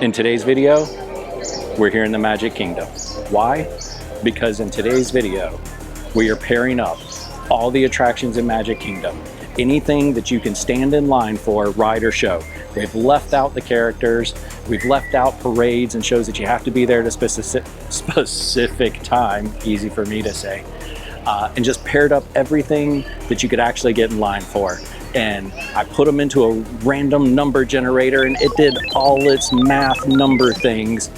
In today's video, we're here in the Magic Kingdom. Why? Because in today's video, we are pairing up all the attractions in Magic Kingdom. Anything that you can stand in line for, ride or show. We've left out the characters, we've left out parades and shows that you have to be there at a specific time, easy for me to say, and just paired up everything that you could actually get in line for. And I put them into a random number generator and it did all its math number things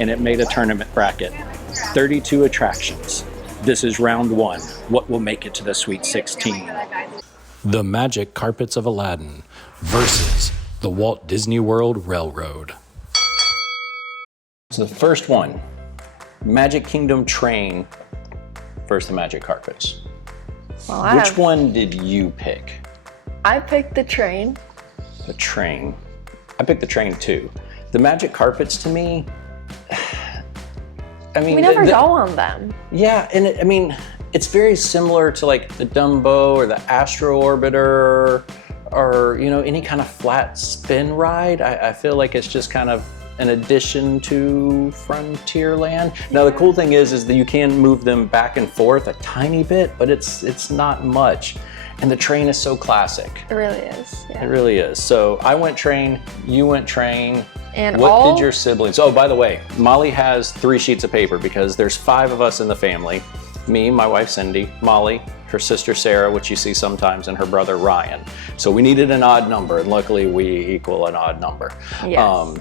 and it made a tournament bracket. 32 attractions. This is round one. What will make it to the Sweet 16? The Magic Carpets of Aladdin versus the Walt Disney World Railroad. So the first one, Magic Kingdom Train versus the Magic Carpets. Well, Which one did you pick? I picked the train. The train. I picked the train too. The Magic Carpets to me, I mean, we never go on them. Yeah, and I mean, it's very similar to like the Dumbo or the Astro Orbiter or, you know, any kind of flat spin ride. I feel like it's just kind of an addition to Frontierland. Now the cool thing is that you can move them back and forth a tiny bit, but it's not much. And the train is so classic. It really is. Yeah. It really is. So I went train, you went train. And what did your siblings? Oh, by the way, Molly has 3 sheets of paper because there's 5 of us in the family. Me, my wife Cindy, Molly, her sister Sarah, which you see sometimes, and her brother Ryan. So we needed an odd number, and luckily we equal an odd number. Yes.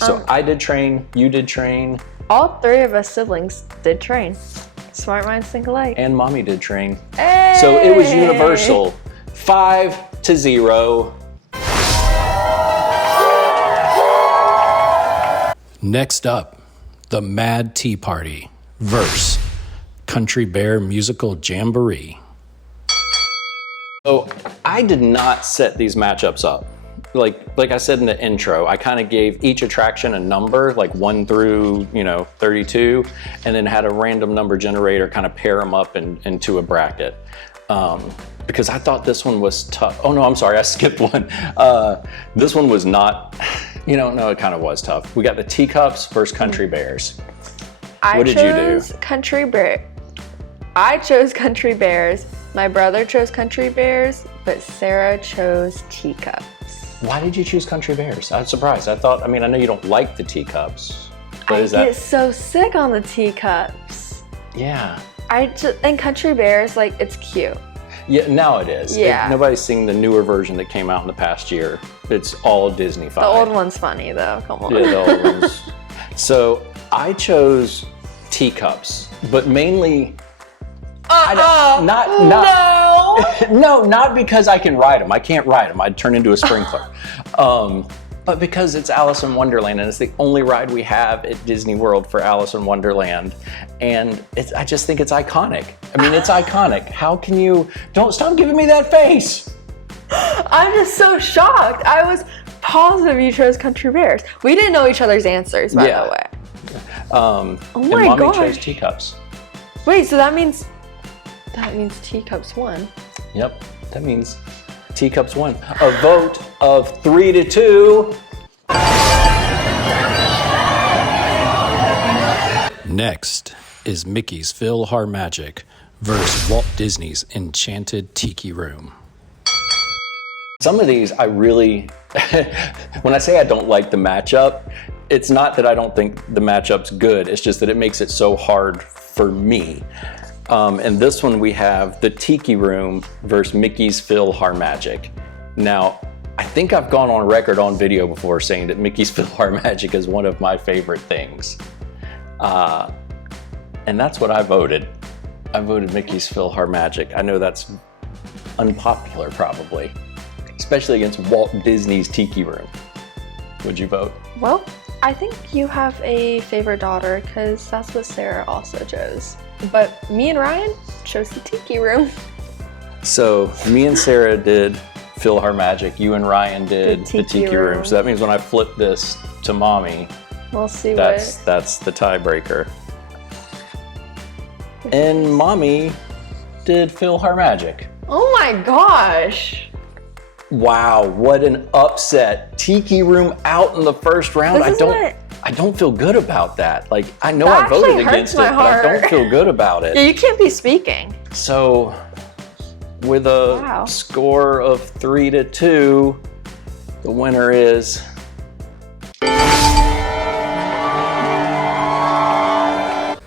So I did train, you did train. All 3 of us siblings did train. Smart minds think alike. And mommy did train. Hey! So it was universal. 5-0. Next up, the Mad Tea Party versus Country Bear Musical Jamboree. So I did not set these matchups up. Like I said in the intro, I kind of gave each attraction a number, like 1 through 32, and then had a random number generator kind of pair them up into a bracket. Because I thought this one was tough. Oh no, I'm sorry, I skipped one. This one was not, no, it kind of was tough. We got the Teacups versus Country Bears. What did you do? I chose Country Bears. My brother chose Country Bears, but Sarah chose Teacups. Why did you choose Country Bears? I was surprised. I know you don't like the Teacups. But I get so sick on the Teacups. Yeah. And Country Bears, like, it's cute. Yeah, now it is. Yeah. Nobody's seen the newer version that came out in the past year. It's all Disney-fied. The old one's funny, though. Come on. Yeah, the old one's. So I chose Teacups, but mainly. Not because I can ride them. I can't ride them. I'd turn into a sprinkler. But because it's Alice in Wonderland and it's the only ride we have at Disney World for Alice in Wonderland. And I just think it's iconic. I mean, it's iconic. How can you, don't stop giving me that face. I'm just so shocked. I was positive you chose Country Bears. We didn't know each other's answers, by the way. Oh my and Mommy gosh. chose Teacups. Wait, so that means Teacups won. Yep, that means Teacups won. A vote of 3-2. Next is Mickey's PhilharMagic versus Walt Disney's Enchanted Tiki Room. Some of these I really, when I say I don't like the matchup, it's not that I don't think the matchup's good, it's just that it makes it so hard for me. And this one we have the Tiki Room versus Mickey's PhilharMagic. Now, I think I've gone on record on video before saying that Mickey's PhilharMagic is one of my favorite things. And that's what I voted. I voted Mickey's PhilharMagic. I know that's unpopular probably, especially against Walt Disney's Tiki Room. Would you vote? Well, I think you have a favorite daughter because that's what Sarah also chose. But me and Ryan chose the Tiki Room. So me and Sarah did PhilharMagic. You and Ryan did the Tiki Room. So that means when I flip this to Mommy, we'll see that's the tiebreaker. And Mommy did PhilharMagic. Oh my gosh. Wow, what an upset. Tiki Room out in the first round. I don't feel good about that. Like, I know I voted against it, but I don't feel good about it. Yeah, you can't be speaking. So, with a score of 3-2, the winner is...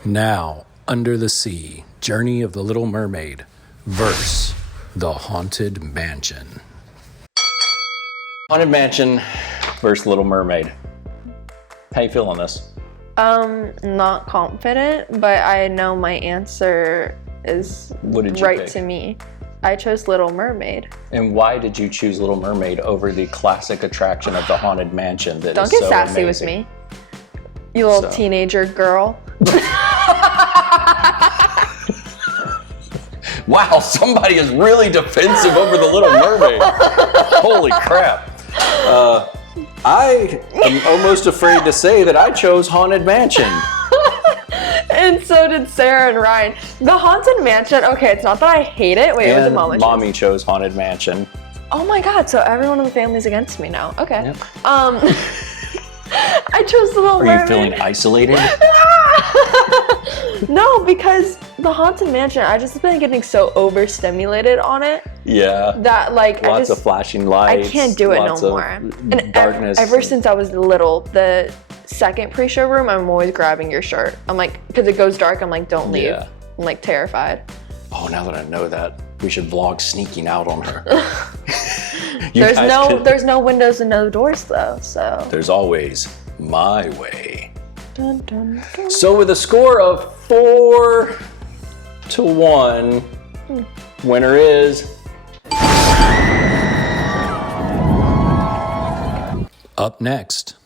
Now, Under the Sea, Journey of the Little Mermaid versus the Haunted Mansion. Haunted Mansion versus Little Mermaid. How you feel on this? Not confident, but I know my answer is right to me. I chose Little Mermaid. And why did you choose Little Mermaid over the classic attraction of the Haunted Mansion that Don't is get so sassy amazing? with me, you little teenager girl. Wow, somebody is really defensive over the Little Mermaid. Holy crap. I am almost afraid to say that I chose Haunted Mansion. And so did Sarah and Ryan. The Haunted Mansion, okay, it's not that I hate it. Wait, it was a moment. Mommy chose Haunted Mansion. Oh my god, so everyone in the family's against me now. Okay. Yep. I chose the Little Mermaid. Are you feeling isolated? No, because the Haunted Mansion, I just been getting so overstimulated on it. Yeah. That like lots of flashing lights. I can't do it no more. And darkness. Ever since I was little, the second pre-show room, I'm always grabbing your shirt. I'm like, because it goes dark, I'm like, don't leave. Yeah. I'm like terrified. Oh, now that I know that, we should vlog sneaking out on her. There's no windows and no doors though, so. There's always my way. Dun, dun, dun. So with a score of 4-1, winner is... Up next,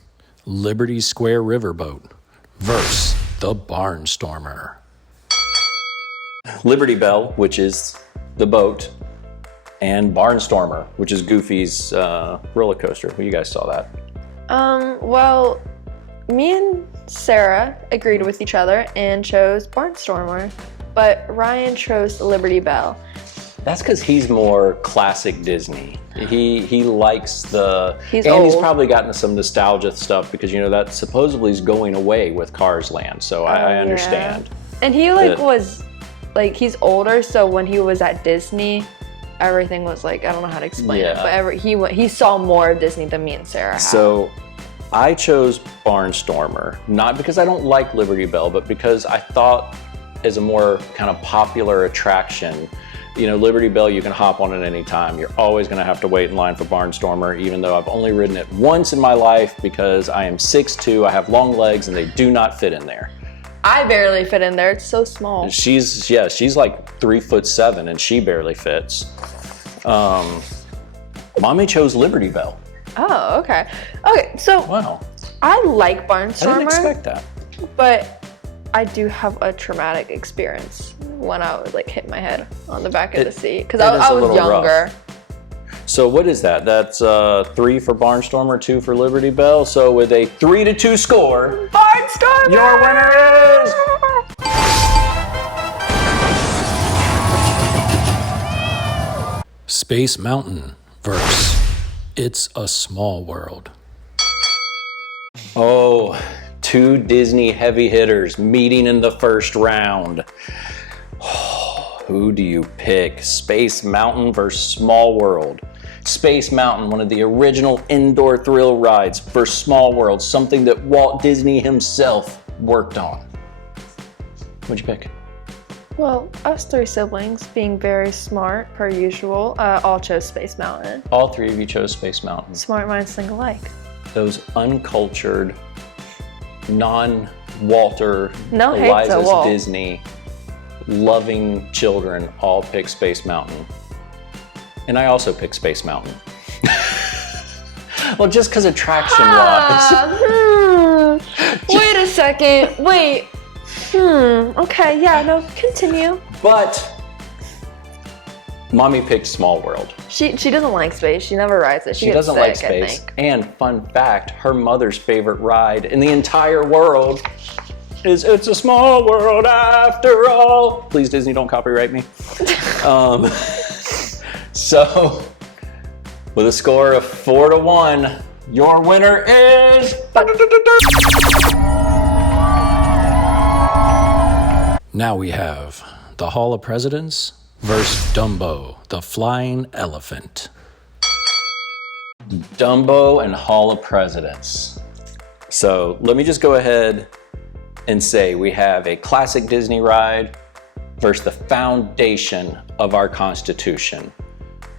Liberty Square Riverboat versus the Barnstormer. Liberty Bell, which is the boat, and Barnstormer, which is Goofy's roller coaster. Well, you guys saw that. Well, me and Sarah agreed with each other and chose Barnstormer, but Ryan chose Liberty Bell. That's because he's more classic Disney. He likes the... He's probably gotten some nostalgia stuff because, you know, that supposedly is going away with Cars Land, so I understand. And he was... Like, he's older, so when he was at Disney, everything was like, I don't know how to explain it, but he saw more of Disney than me and Sarah have. So I chose Barnstormer, not because I don't like Liberty Bell, but because I thought as a more kind of popular attraction, you know, Liberty Bell, you can hop on at any time. You're always going to have to wait in line for Barnstormer, even though I've only ridden it once in my life because I am 6'2", I have long legs, and they do not fit in there. I barely fit in there. It's so small. She's like 3'7", and she barely fits. Mommy chose Liberty Bell. Oh, okay. Okay, so wow. I like Barnstormer. I didn't expect that. But I do have a traumatic experience when I would like hit my head on the back of the seat because I was younger. Rough. So what is that? That's 3 for Barnstormer, 2 for Liberty Bell. So with a 3-2 score, Barnstormer! Your winner is... Space Mountain versus It's a Small World. Oh, 2 Disney heavy hitters meeting in the first round. Who do you pick? Space Mountain versus Small World. Space Mountain, one of the original indoor thrill rides, versus Small World, something that Walt Disney himself worked on. What'd you pick? Well, us 3 siblings, being very smart per usual, all chose Space Mountain. All 3 of you chose Space Mountain. Smart minds think alike. Those uncultured, non-Walter, no hate to Walt. Disney, loving children all pick Space Mountain. And I also picked Space Mountain. Well, just because attraction-wise. Wait a second. Wait. Okay, yeah, no, continue. But Mommy picked Small World. She doesn't like space. She never rides it. She doesn't like space. And fun fact, her mother's favorite ride in the entire world is It's a Small World After All. Please, Disney, don't copyright me. So With a score of 4-1, your winner is... Now we have the Hall of Presidents versus Dumbo, the flying elephant. Dumbo and Hall of Presidents. So let me just go ahead and say we have a classic Disney ride versus the foundation of our Constitution,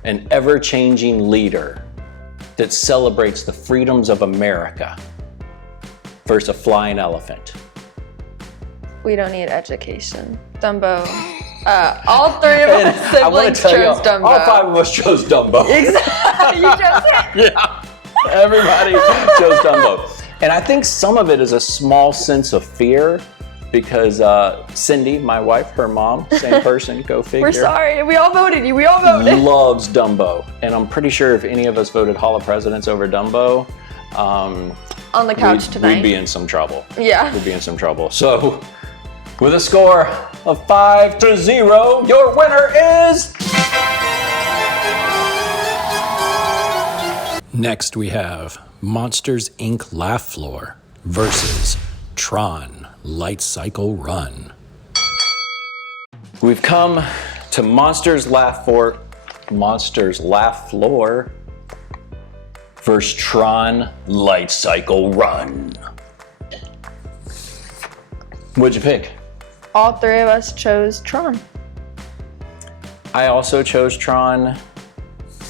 an ever-changing leader that celebrates the freedoms of America versus a flying elephant. We don't need education. Dumbo. All three of us siblings chose Dumbo. All 5 of us chose Dumbo. Exactly. You chose it. Yeah. Everybody chose Dumbo. And I think some of it is a small sense of fear because Cindy, my wife, her mom, same person, go figure. We're sorry. We all voted you. We all voted. Loves Dumbo. And I'm pretty sure if any of us voted Hall of Presidents over Dumbo, on the couch tonight, we'd be in some trouble. Yeah. We'd be in some trouble. So with a score of 5-0, your winner is... Next we have Monsters, Inc. Laugh Floor versus TRON Lightcycle Run. We've come to Monsters Laugh Floor versus TRON Lightcycle Run. What'd you pick? All 3 of us chose Tron. I also chose Tron,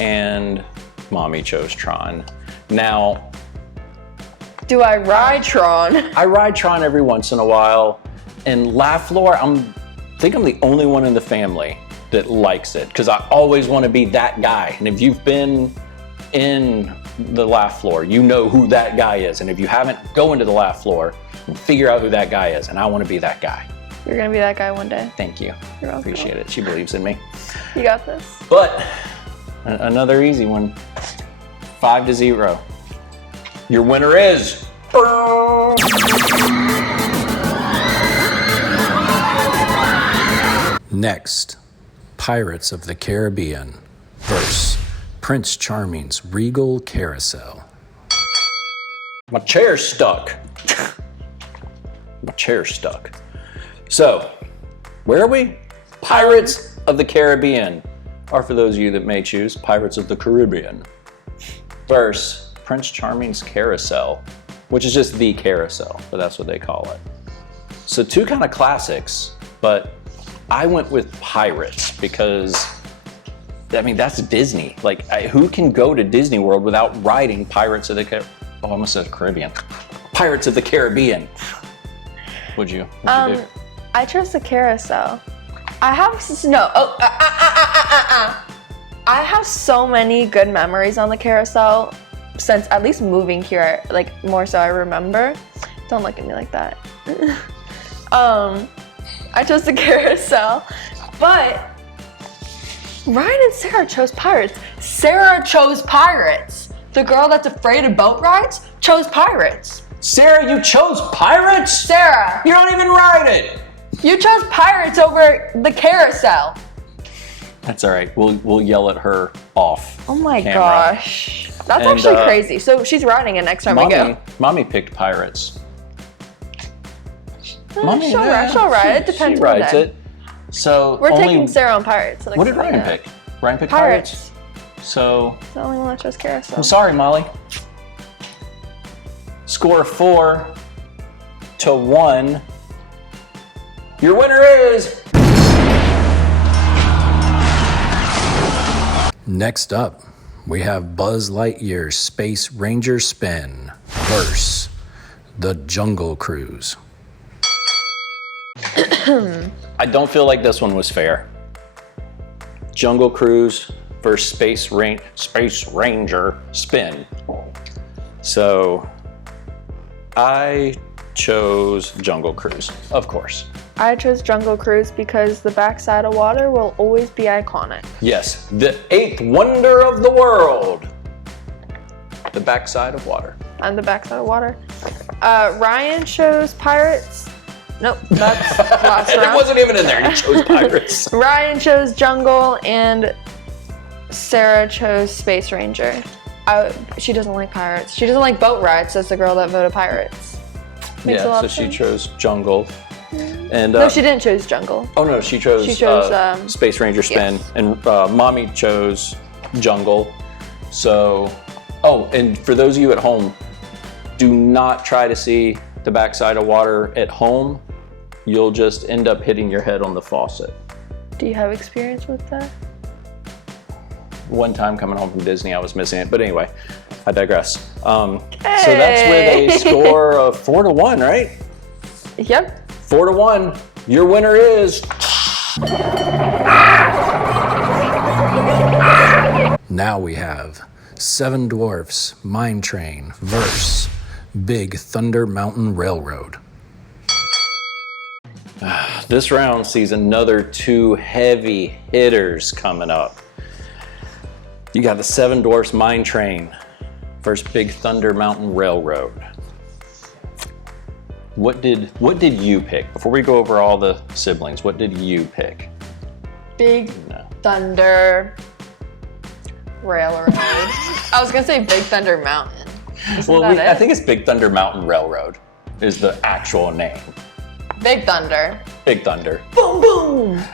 and Mommy chose Tron. Now, do I ride Tron? I ride Tron every once in a while, and Laugh Floor, I think I'm the only one in the family that likes it, because I always want to be that guy. And if you've been in the Laugh Floor, you know who that guy is. And if you haven't, go into the Laugh Floor and figure out who that guy is, and I want to be that guy. You're gonna be that guy one day. Thank you. You're welcome. Appreciate it. She believes in me. You got this. But another easy one, 5-0. Your winner is... Next, Pirates of the Caribbean versus Prince Charming's Regal Carousel. My chair's stuck. My chair's stuck. So, where are we? Pirates of the Caribbean. Or for those of you that may choose, Pirates of the Caribbean versus Prince Charming's Carousel, which is just the carousel, but that's what they call it. So 2 kind of classics, but I went with Pirates because, I mean, that's Disney. Like, who can go to Disney World without riding Pirates of the I almost said Caribbean. Pirates of the Caribbean. What'd you do? I chose the carousel. I have I have so many good memories on the carousel since at least moving here, like more so I remember. Don't look at me like that. I chose the carousel, but Ryan and Sarah chose Pirates. Sarah chose Pirates. The girl that's afraid of boat rides chose Pirates. Sarah, you chose Pirates? Sarah! You don't even ride it! You chose Pirates over the carousel. That's all right. We'll yell at her off. Oh my camera. gosh. That's actually crazy. So she's riding it next time we go. Mommy picked Pirates. She'll ride it. Depends she on rides the day. it. So we're taking Sarah on Pirates. What did Ryan pick? Ryan picked Pirates. So it's the only one that chose carousel. I'm sorry, Molly. Score 4-1. Your winner is... Next up, we have Buzz Lightyear's Space Ranger Spin versus the Jungle Cruise. I don't feel like this one was fair. Jungle Cruise versus Space Ranger Spin. So I chose Jungle Cruise, of course. I chose Jungle Cruise because the backside of water will always be iconic. Yes, the 8th wonder of the world. The backside of water. On the backside of water. Ryan chose Pirates. Nope, that's last round. It wasn't even in there. He chose Pirates. Ryan chose Jungle, and Sarah chose Space Ranger. She doesn't like pirates. She doesn't like boat rides. That's the girl that voted pirates. Makes a lot so of she sense. chose jungle. And No, she didn't choose jungle. oh no, she chose Space Ranger spin, yes. and Mommy chose jungle. So, oh, and for those of you at home, do not try to see the backside of water at home. You'll just end up hitting your head on the faucet. Do you have experience with that? One time coming home from Disney, I was missing it. But anyway, I digress. So that's with a score of 4-1, right? Yep. 4-1. Your winner is... Now we have 7 Dwarfs Mine Train versus Big Thunder Mountain Railroad. This round sees another 2 heavy hitters coming up. You got the 7 Dwarfs Mine Train versus Big Thunder Mountain Railroad. What did you pick? Before we go over all the siblings, what did you pick? Big Thunder Railroad. I was gonna say Big Thunder Mountain. I think it's Big Thunder Mountain Railroad is the actual name. Big Thunder. Big Thunder. Boom boom.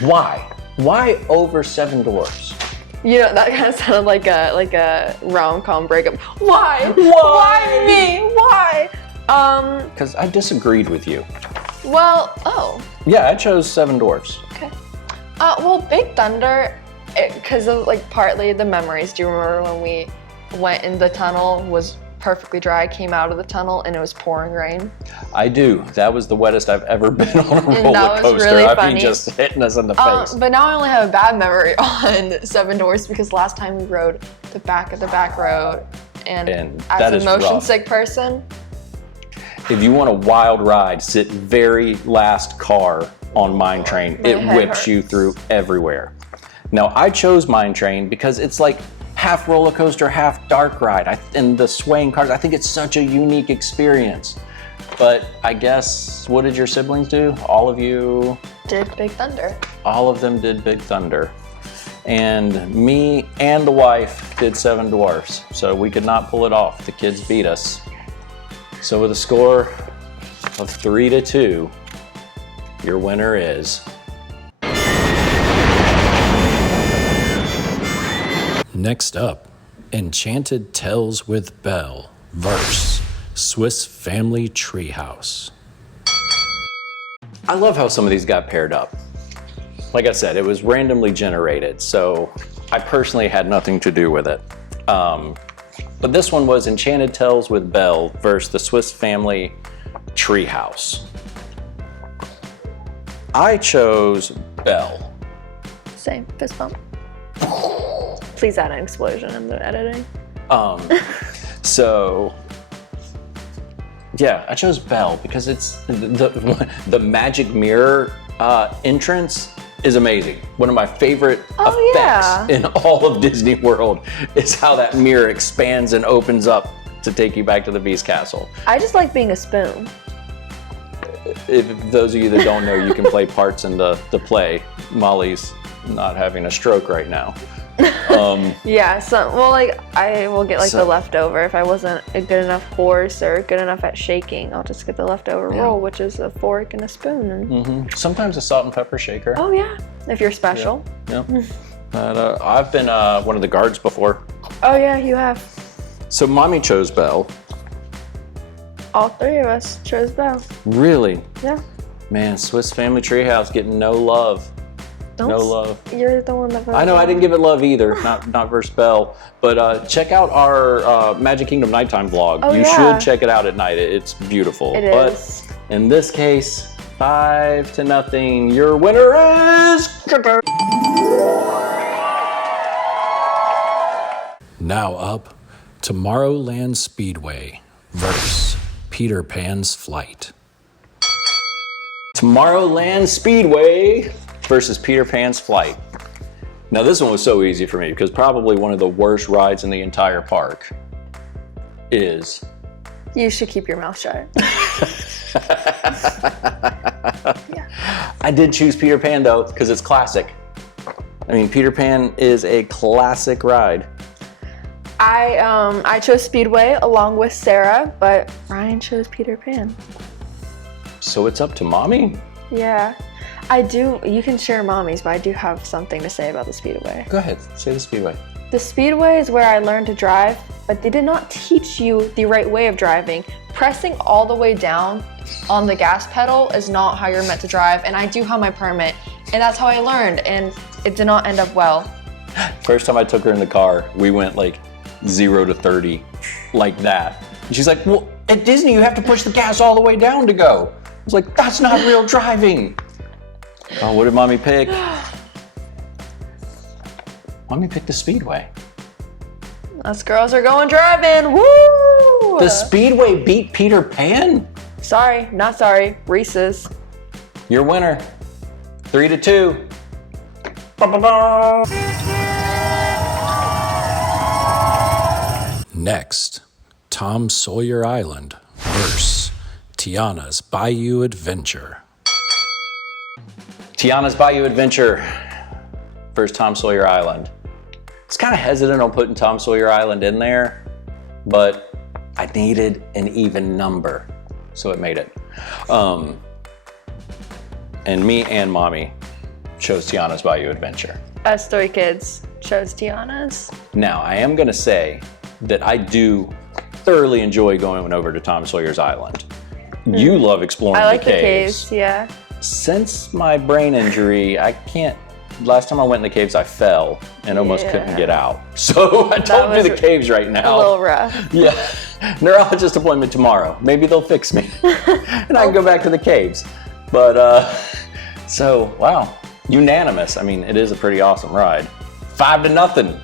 Why? Why over 7 Dwarfs? You know, that kind of sounded like a rom-com breakup. Why? Why me? Why? Because I disagreed with you. Well, oh. Yeah, I chose 7 Dwarfs. Okay. Well, Big Thunder, because of like partly the memories. Do you remember when we went in the tunnel? Was perfectly dry, came out of the tunnel, and it was pouring rain. I do. That was the wettest I've ever been on a roller that was coaster. really I funny. mean, just hitting us in the face. But now I only have a bad memory on 7 Dwarfs because last time we rode the back of the back road, and that as is a motion rough. sick person. If you want a wild ride, sit very last car on Mine Train. My It head whips hurts. you through everywhere. Now, I chose Mine Train because it's like half roller coaster, half dark ride. And the swaying cars, I think it's such a unique experience. But I guess, what did your siblings do? All of you? Did Big Thunder. All of them did Big Thunder. And me and the wife did 7 Dwarfs. So we could not pull it off. The kids beat us. So with a score of 3-2, your winner is... Next up, Enchanted Tails with Belle versus Swiss Family Treehouse. I love how some of these got paired up. Like I said, it was randomly generated, so I personally had nothing to do with it. But this one was Enchanted Tails with Belle versus the Swiss Family Treehouse. I chose Belle. Same. Fist bump. Please add an explosion in the editing. So yeah, I chose Belle because it's the magic mirror entrance is amazing. One of my favorite effects in all of Disney World is how that mirror expands and opens up to take you back to the Beast Castle. I just like being a spoon. If those of you that don't know, you can play parts in the play. Molly's not having a stroke right now. Yeah, I will get the leftover. If I wasn't a good enough horse or good enough at shaking, I'll just get the leftover roll, which is a fork and a spoon. And... Sometimes a salt and pepper shaker. Oh yeah, if you're special. Yeah. But, I've been one of the guards before. Oh yeah, you have. So Mommy chose Belle. All 3 of us chose Belle. Really? Yeah. Man, Swiss Family Treehouse getting no love. No love. You're the one that voted. I know, I didn't give it love either, not versus Belle. But check out our Magic Kingdom nighttime vlog. Oh, you should check it out at night. It's beautiful. It is. But in this case, 5-0. Your winner is... Now up, Tomorrowland Speedway versus Peter Pan's Flight. Tomorrowland Speedway versus Peter Pan's Flight. Now this one was so easy for me because probably one of the worst rides in the entire park is... You should keep your mouth shut. Yeah. I did choose Peter Pan though because it's classic. I mean, Peter Pan is a classic ride. I chose Speedway along with Sarah, but Ryan chose Peter Pan. So it's up to Mommy? Yeah. I do, you can share Mommy's, but I do have something to say about the Speedway. Go ahead, say the Speedway. The Speedway is where I learned to drive, but they did not teach you the right way of driving. Pressing all the way down on the gas pedal is not how you're meant to drive, and I do have my permit, and that's how I learned, and it did not end up well. First time I took her in the car, we went like 0 to 30 like that. And she's like, well, at Disney you have to push the gas all the way down to go. I was like, that's not real driving. Oh, what did Mommy pick? Mommy picked the Speedway. Us girls are going driving, woo! The Speedway beat Peter Pan? Sorry, not sorry, Reese's. Your winner, 3-2. Next, Tom Sawyer Island versus Tiana's Bayou Adventure. Tiana's Bayou Adventure versus Tom Sawyer Island. I was kind of hesitant on putting Tom Sawyer Island in there, but I needed an even number, so it made it. And me and Mommy chose Tiana's Bayou Adventure. Us three kids chose Tiana's. Now, I am gonna say that I do thoroughly enjoy going over to Tom Sawyer's Island. You love exploring I like the the caves. caves, yeah. Since my brain injury, I can't, last time I went in the caves, I fell and almost couldn't get out. So I don't do the caves right now. A little rough. Yeah, neurologist appointment tomorrow. Maybe they'll fix me and I can go back to the caves. But, so, wow, unanimous. I mean, it is a pretty awesome ride. 5-0.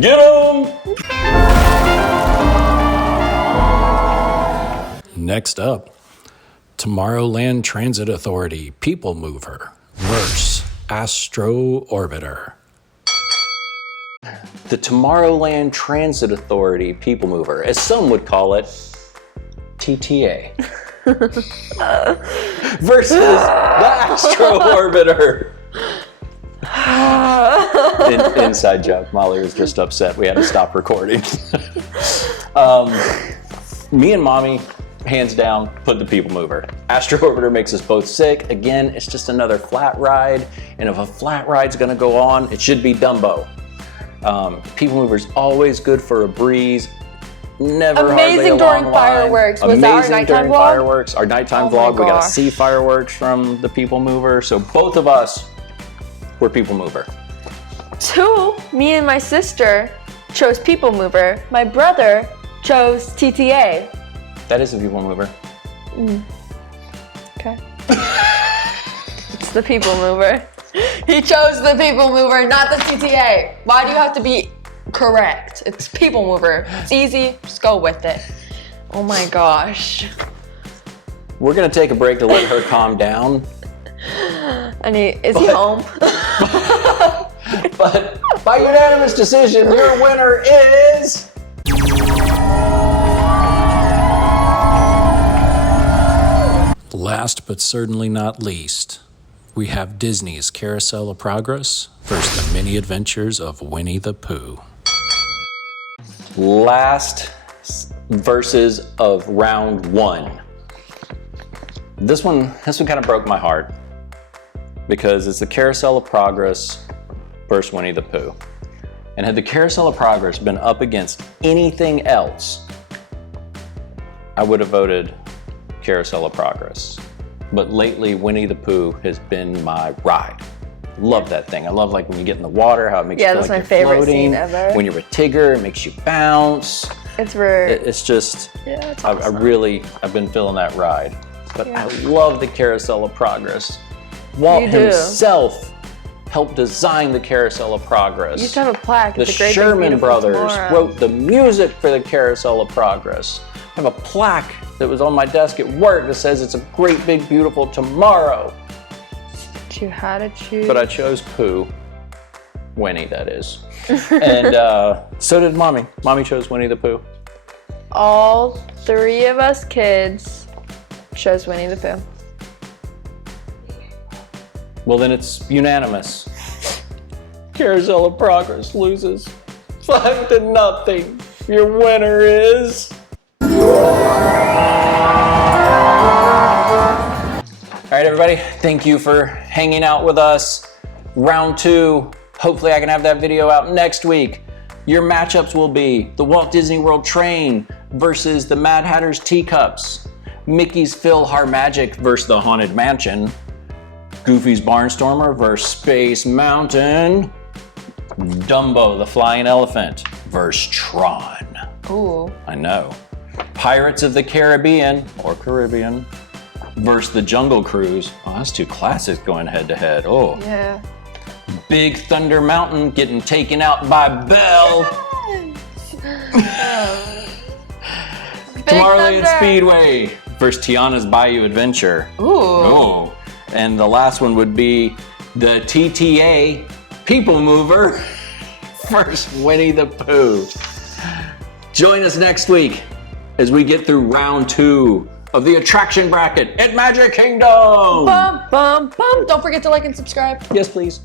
Get 'em! Next up, Tomorrowland Transit Authority People Mover versus Astro Orbiter. The Tomorrowland Transit Authority People Mover, as some would call it, TTA. Versus the Astro Orbiter. Inside joke. Molly was just upset we had to stop recording. Me and Mommy, hands down, put the People Mover. Astro Orbiter makes us both sick. Again, it's just another flat ride, and if a flat ride's gonna go on, it should be Dumbo. People Mover's always good for a breeze. Never amazing during fireworks. Was that our nighttime vlog? Fireworks. Our nighttime vlog. We got to see fireworks from the People Mover. So both of us were People Mover. 2, me and my sister chose People Mover. My brother chose TTA. That is a People Mover. Okay. It's the People Mover. He chose the People Mover, not the TTA. Why do you have to be correct? It's People Mover. It's easy. Just go with it. Oh my gosh. We're gonna take a break to let her calm down. Is he home? But by unanimous decision, your winner is... Last but certainly not least, we have Disney's Carousel of Progress versus the mini adventures of Winnie the Pooh. Last verses of round 1. This one kind of broke my heart because it's the Carousel of Progress versus Winnie the Pooh. And had the Carousel of Progress been up against anything else, I would have voted Carousel of Progress. But lately, Winnie the Pooh has been my ride. Love that thing. I love like when you get in the water, how it makes you feel that's like my favorite floating. scene ever. When you're with Tigger, it makes you bounce. It's weird. It's just, it's I've been feeling that ride. But I love the Carousel of Progress. Walt himself helped design the Carousel of Progress. You used to have a plaque. The Sherman Brothers wrote the music for the Carousel of Progress. I have a plaque that was on my desk at work that says it's a great, big, beautiful tomorrow. But you had to choose. But I chose Pooh. Winnie, that is. And so did Mommy. Mommy chose Winnie the Pooh. All 3 of us kids chose Winnie the Pooh. Well, then it's unanimous. Carousel of Progress loses 5-0. Your winner is... All right, everybody, thank you for hanging out with us. Round 2, hopefully I can have that video out next week. Your matchups will be the Walt Disney World Train versus the Mad Hatter's Teacups, Mickey's Philar Magic versus the Haunted Mansion, Goofy's Barnstormer versus Space Mountain, Dumbo the Flying Elephant versus Tron. Ooh. I know. Pirates of the Caribbean, or Caribbean, versus the Jungle Cruise. Oh, that's two classics going head to head. Oh. Yeah. Big Thunder Mountain getting taken out by Belle. Tomorrowland Speedway versus Tiana's Bayou Adventure. Ooh. Oh. And the last one would be the TTA People Mover versus Winnie the Pooh. Join us next week as we get through round 2 of the attraction bracket at Magic Kingdom. Bum, bum, bum. Don't forget to like and subscribe. Yes, please.